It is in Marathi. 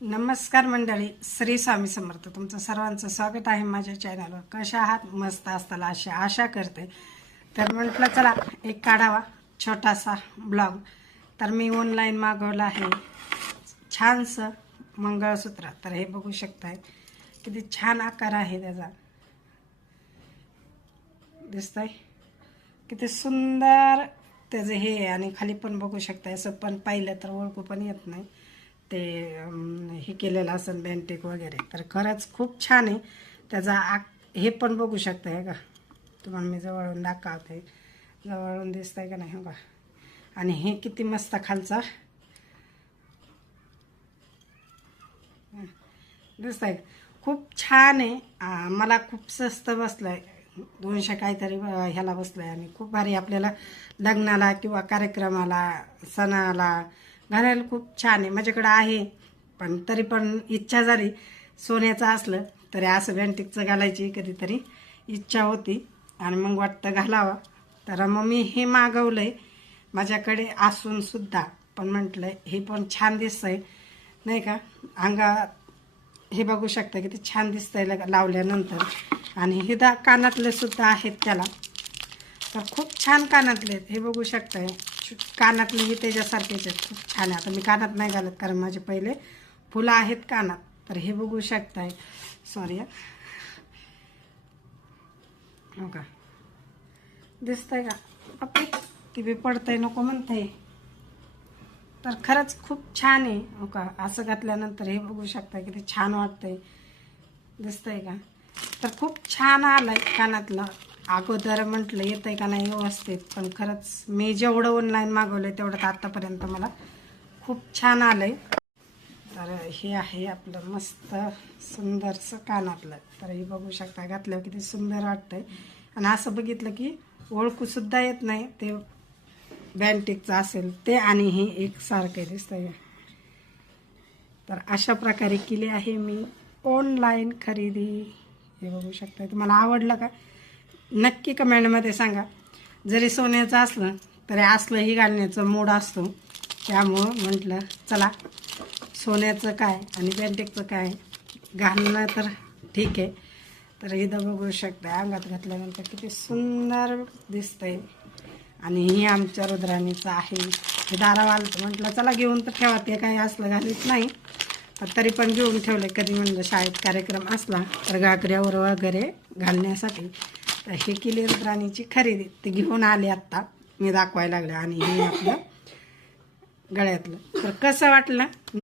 नमस्कार मंडळी, श्री स्वामी समर्थ. तुमचं सर्वांचं स्वागत आहे माझ्या चॅनलवर. कशा आहात? मस्त असताल अशी आशा करते. तर म्हटलं चला एक काढावा छोटासा ब्लॉग. तर मी ऑनलाईन मागवलं आहे छानसं मंगळसूत्र. तर हे बघू शकताय किती छान आकार आहे त्याचा, दिसतंय किती सुंदर त्याचं हे. आणि खाली पण बघू शकताय, असं पण पाहिलं तर ओळखू पण येत नाही ते हे केलेलं असेल बँटिक वगैरे. तर खरंच खूप छान आहे त्याचा हे पण बघू शकताय का तुम्हाला मी जवळून दाखवते. जवळून दिसतंय का नाही बघा. आणि हे किती मस्त खालचा दिसतंय, खूप छान आहे. मला खूप स्वस्त बसलंय, 200 काहीतरी ह्याला बसलंय. आणि खूप भारी आपल्याला लग्नाला किंवा कार्यक्रमाला सणाला घालायला खूप छान आहे. माझ्याकडं आहे, पण तरी पण इच्छा झाली सोन्याचं असलं तरी असं बँटिकचं घालायची कधीतरी इच्छा होती आणि मग वाटतं घालावं. तर मग मी हे मागवलं आहे माझ्याकडे असून सुद्धा. पण म्हटलं हे पण छान दिसतंय नाही का अंगात. हे बघू शकता किती छान दिसतंय लावल्यानंतर. आणि हे कानातले सुद्धा आहेत त्याला. तर खूप छान कानातले आहेत, हे बघू शकताय. कानातलेही त्याच्यासारखेच आहेत, खूप छान आहे. आता मी कानात नाही घालत कारण माझे पहिले फुलं आहेत कानात. तर हे बघू शकताय, सॉरी हो का दिसतंय का पप्पी, ती बी पडतंय नको म्हणते. तर खरंच खूप छान आहे हो का. असं घातल्यानंतर हे बघू शकता किती छान वाटतंय, दिसतंय का. तर खूप छान आलंय कानातलं. अगोदर म्हटलं येतंय का नाही व्यवस्थित, पण खरंच मी जेवढं ऑनलाईन मागवलंय तेवढं तर आत्तापर्यंत मला खूप छान आलंय. तर हे आहे आपलं मस्त सुंदरसं कानातलं. तर हे बघू शकता घातल्यावर किती सुंदर वाटतंय. आणि असं बघितलं की ओळखूसुद्धा येत नाही ते बँटिकचं असेल ते आणि हे एकसारखं दिसतंय. तर अशा प्रकारे केली आहे मी ऑनलाईन खरेदी. हे बघू शकता. तुम्हाला आवडलं का नक्की कमेंटमध्ये सांगा. जरी सोन्याचं असलं तरी असलंही घालण्याचं मूड असतो, त्यामुळं म्हटलं चला सोन्याचं काय आणि बँटिकचं काय घालणं तर ठीक आहे. तर इथं बघू शकता अंगात घातल्यानंतर किती सुंदर दिसतंय. आणि ही आमच्या रुद्राणीचं आहे. हे दारावाल म्हटलं चला घेऊन तर ठेवा, ते काही असलं घालीत नाही तरी पण घेऊन ठेवले. कधी म्हणलं शाळेत कार्यक्रम असला तर घागऱ्यावर वगैरे घालण्यासाठी. तर हे केली रुद्राणीची खरेदी. ते घेऊन आले आत्ता मी दाखवायला लागले. आणि हे आपलं गळ्यातलं. तर कसं वाटलं